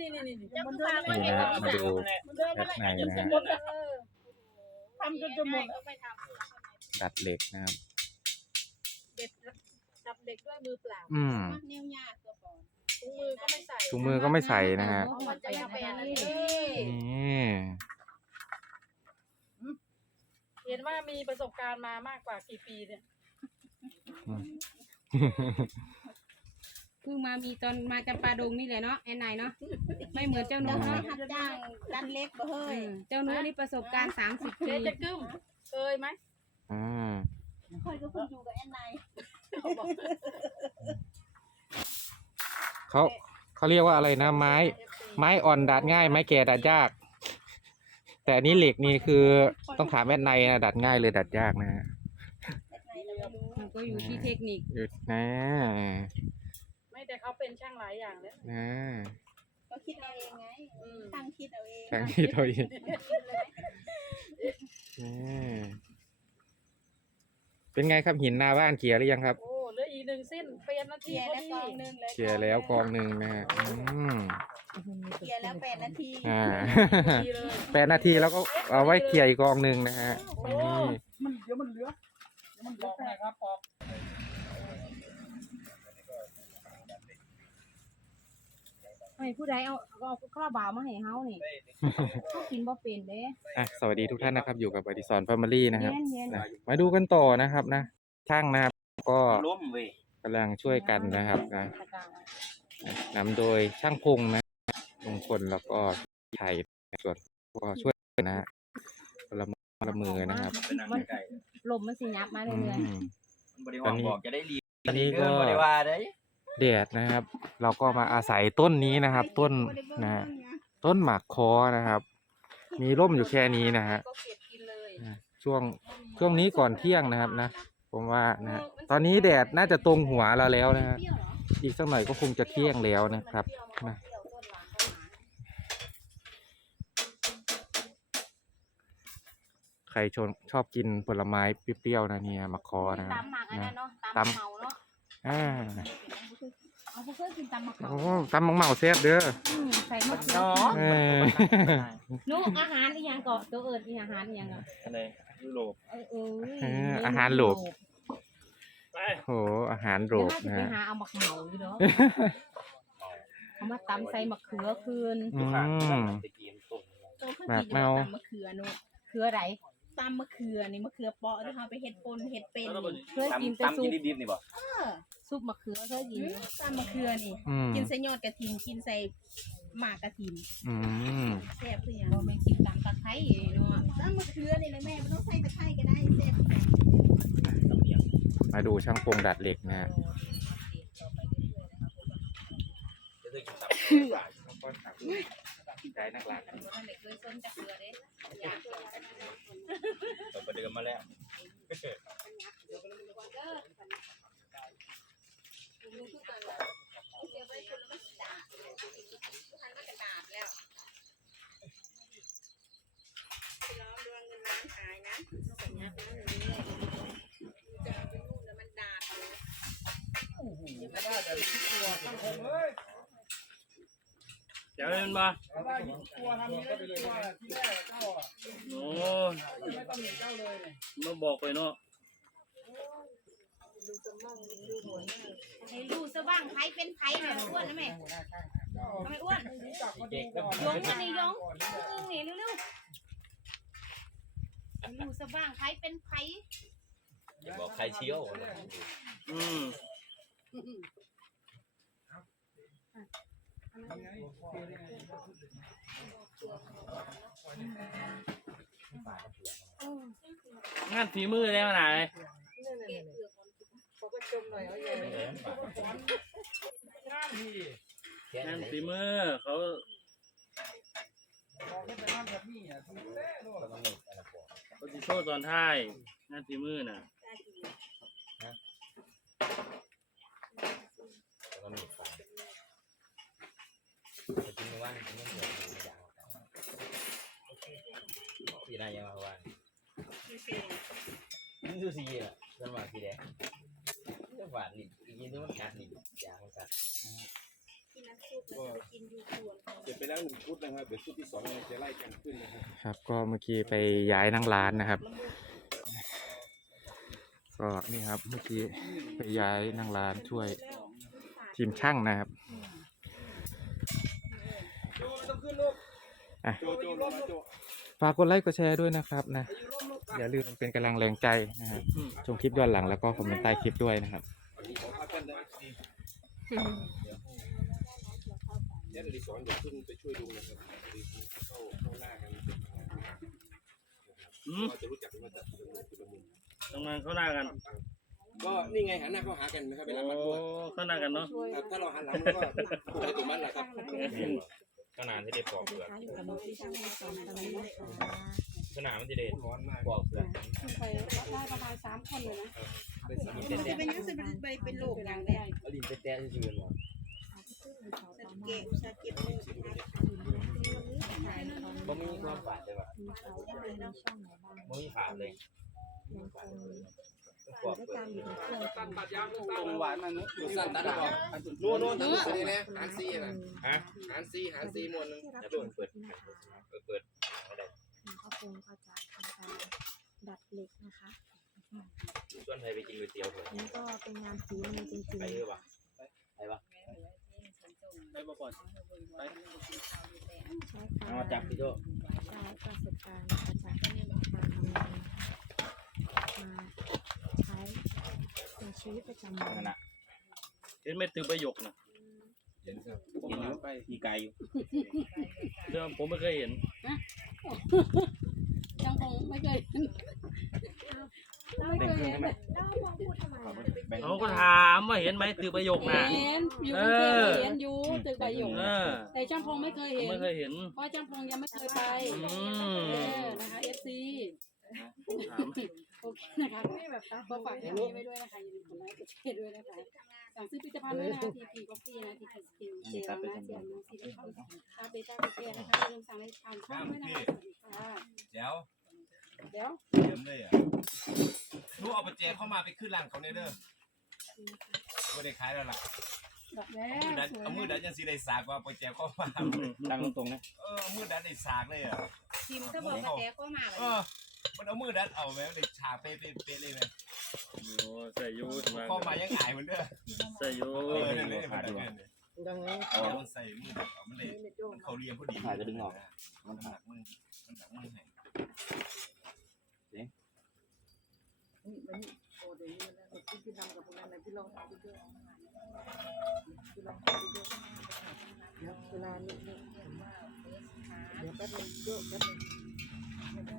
นี่นี่นี่มันเดินนี่นะฮะมาดูด้านในนะฮะทำจนจะหมดไปทำดัดเหล็กนะครับเด็ดจับเด็กด้วยมือเปล่าอืมนิ้วยากตัวปอนถุงมือก็ไม่ใส่ถุงมือก็ไม่ใส่นะฮะเพราะมันจะไม่แบนนะนี่นี่เห็นว่ามีประสบการณ์มามากกว่ากี่ปีเนี่ยเพิ่งมามีตอนมาจำปาดงนี่แหละเนาะแอนนายเนาะไม่เหมือนเจ้าหนูเจ้าเนาะให้รับจ้างดันเล็กบ่เฮ้เอยอเจ้าหนูนี่ประสบการณ์สามสิบปีเจ๊จะกึ้มเคยไหมอ่าค่อยก็เพิ่งอยู่กับแอนนายเขาเขาเรียกว่าอะไรนะ ไม้ ไม้อ่อนดัดง่ายไม้แก่ดัดยาก แต่อันนี้เหล็กนี่คือต้องถามแม่ในนะดัดง่ายเลยดัดยากนะฮะแอนนายเราไม่รู้มันก็อยู่ที่เทคนิคหยุดนะไม่ แต่เขาเป็นช่างหลายอย่างเลยนะก็คิดเอาเองไงอืมตั้งคิดเอาเองแข่งที่ตัวเองนี่เป็นไงครับหินหน้าบ้านเกียร์หรือยังครับ โอ้เหลืออีกหนึ่งเส้นเปลี่ยนนาเคทีลียร์พอแล้วดีกองหนึงเลยเกียร์แล้วกองหนึ่งนะฮะอืมเคลียร์แล้วแปดนาทีอ่าดีเลยแปดนาทีแล้วก็เอาไว้เกียร์อีกกองหนึ่งนะฮะนี่มันเดี๋ยวมันเหลือเดี๋ยวมันเหลือแปดครับปอก ให้ผู้ใดเอาเอาข้าวบาวมาให้เฮานี่เขากินบ่เป็นเด้อะสวัสดีทุกท่านนะครับ อยู่กับบริสอนแฟมิลี่นะครับเย็นเย็นนะมาดูกันต่อนะครับนะช่างนะครับก็ล้มเว้ยกำลังช่วยกันนะครับนะ นำโดยช่างพงนะลุงพลแล้วก็ไทยส่วนก็ช่วยกันนะฮะคนละไม้คนละมือนะครับ เป็นนางไก่ลมมันสิยับมาอืเรื่อยม มันบริวารบอกจะได้รีบตอนนี้ก็เบริวารได้ แดดนะครับ เราก็มาอาศัยต้นนี้นะครับ ต้นนะฮะต้นหมากคอนะครับ มีร่มอยู่แค่นี้นะฮะก็เก็บกินเลยนะช่วงช่วงนี้ก่อนเที่ยงนะครับนะผมว่านะฮะตอนนี้แดดน่าจะตรงหัวเราแล้วนะฮะอีกสักหน่อยก็คงจะเที่ยงแล้วนะครับนะใครชนชอบกินผลไม้เปรี้ยวๆนะเนี่ยมะคอนะตำหมักอันนั้นเนาะตำตำเมาเนาะอ่าเอาพว กเคยกินตำมะโอ้เมาตำมังเหมาแซ่บเด้ออืมใส่มะเขือเนาะเออหนูอาหารอีหยังก็ตัวเอิญอีอาหารอีหยังก็อะไรยุโรปเออเออเอออาหารโหลบไปโหอาหารโรเดี๋ยวบน่าจะนะไปฮะหาเอามะเมาอยู่เนาะเอามาตำใส่มะเขือคืนอืมตะกี้มันตุ่มตัวเพิ่งหมากกินเมาตำมะเขือนู่นเขือไรตำมะเขือนี่มะเขือเปาะที่เขาไปเฮ็ดปนเฮ็ดเป็นนี่เคยกินตำแต่ตำซุกิปนดิบๆนี่บ่เออ ซุปมะเขือเคยกินอืมตำมะเขือนี่ อืมกินใส่ยอดกระถินกินใส่หมากกระถินอืมแซ่บคือหยังบ่แม่นกินตำตะไคร้เนาะตำมะเขือนี่แหละแม่ไม่ต้องใส่ตะไคร้ก็ได้แซ่บต้องเลี้ยงมาดูช่างพงดัดเหล็กนะฮะจะได้กินตับใจนักลักบ่ได้เคยสนจักเขือเด้ต่อประเดิมมาแล้ว เดี๋ยวเล่นมาโอ้มาบอกไปเนาะให้รู้ซะบ้างไผเป็นไผแม่อ้วนนะแม่ทำไมอ้วนเด็กยงอันนี้ยงอึ้งนี่เร็วๆให้รู้ซะบ้างไผเป็นไผบอกใครเชี่ยวอืม งานฝีมือได้มาไหนเขาก็ชมหน่อยเอาใหญ่เลยงานฝีมือเขาเขาจะโชว์ตอนท้ายงานฝีมือน่ะ ปีนายังมาวันนี่ดูสิอะสมัครปีแดงจะหวานนี่กินด้วยมันกัดนี่ยางมันกัดกินน้ำซุปแล้วจะไปกินยูทวนเก็บแล้วหนึ่งชุดนะครับเดี๋ยวชุดที่สองเราจะไล่กันขึ้นนะครับครับ ก็เมื่อกี้ไปย้ายนั่งร้านนะครับ ก็นี่ครับเมื่อกี้ไปย้ายนั่งร้านช่วย ทีมช่างนะครับโจไม่ต้องขึ้นลูกอะโจโจลงมาโจฝากกดไลค์กดแชร์ด้วยนะครับนะอย่าลืมเป็นกำลังแรงใจนะครับชมคลิปย้อนหลังแล้วก็คอมเมนต์ใต้คลิปด้วยนะครับอันนี้ของพักกันนะเดี๋ยวรีสอนเดี๋ยวขึ้นไปช่วยดูนะครับเข้าเข้าหน้ากันอืมเราจะรู้จักกันว่าจัดชุดละมุนชุดละมุนทำงานเข้าหน้ากัน ก็นี่ไงหันหน้าเข้าหากันนะครับเวลามัดโอ้ตัวเข้าหน้ากันเนาะครับถ้าเราหันหลังมันก็ตัวใครตัวมันแหละครับขนาดที่ได้ปอกเปลือกอยู่กับน้องที่ช่างสองตอนนี้นะคะขนาดมันจะได้ร้อนมากปอกเปลือกไปได้ประมาณสามคนเลยนะมันเป็นจะเป็นยังไงไปเป็นโรคอย่างเนี้ยเอาดินไปแตะที่ชื่นหรอเกะอุตสาหกิจเลยบ่มีความฝาดเลยว่ะบ่มีฝาดเลย ปอกเปลือกตรงหวานมันดูสั้นตัดบอกนู่นนู่นตัดไปเลยนะหารซีนะฮะหารซีหารซีมวนหนึงแล้วเปิดเปิดเปิดไม่ได้ข้าวโพดก็จะทำการดัดเหล็กนะคะชวนไทยไปกินก๋วยเตี๋ยวเถอะนี่ก็เป็นงานฝีมือจริงๆไปๆเยอะป่ะไปปะไปบ่ก่อนใช้เอาการมาจับพี่โจใช้ประสบการณ์นะคะจากการทำงานมาใช้ใน ชีวิตประจำวันนั่นน่ะเห็นไม่ตือประโยคนะเห็นครับกินอยู่มีไก่อยู่เรื่องผมไม่เคยเห็นจังคงไม่เคยเห็นไม่เคยเห็นแบ่งเขาก็ถามว่าเห็นไหมตือประโยคนะเห็นอยู่เอเทพอเห็นอยู่ตึกใบหยกเออแต่ช่างพงไม่เคยผมเห็นไม่เคยเห็นเพราะช่างพงยังไม่เคยไป อืเอม อนะคะเอฟซี ถาม โอเค นะคะก็ฝากที่นี้ไว้ด้วยนะคะอย่าลืมกดไลค์กดแชร์ด้วยนะคะสั่งซื้อผลิตภัณฑ์ด้วยนะคะทีพีกาแฟนะทีพีสกินเจลนะเจลนะซีรีส์คาเบต้าเบเก้นะคะอย่าลืมสั่งในทางช่องด้วยนะคะสวัสดีค่ะแจ๋วเดี๋ยวเยี่ยมเลยอะรู้เอาไปแจกเข้ามาไปขึ้นหลังเขาเนี่ยเด้อไม่ได้ขายแล้วล่ะดอกแรมือกดันสวยเอามือดันยังสีได้สากว่าไปแจกเข้ามาตั้งตรงๆนะเออมือดันได้สากเลยอะทีมก็บอกกระแตก็มาเลยเออ มันเอามือดันเอาไหมมันได้ฉากเป๊ะเป๊ะเป๊ะเลยไหมโอ้ใส่อยูทำงานเข้ามายังหายเหมือนเด้อใส่อยูเออเนี่ยเนี่ยมันดันเนี่ยเอามันใส่มือดันเอามันเลยมันเขาเรียงพอดีขาจะดึงออกมันหนักมือมันหนักมือให้เอารับ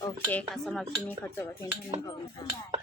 โอเคค่ะสำหรับคลิปนี้ขอจบไว้เพียงเท่านี้ขอบคุณค่ะ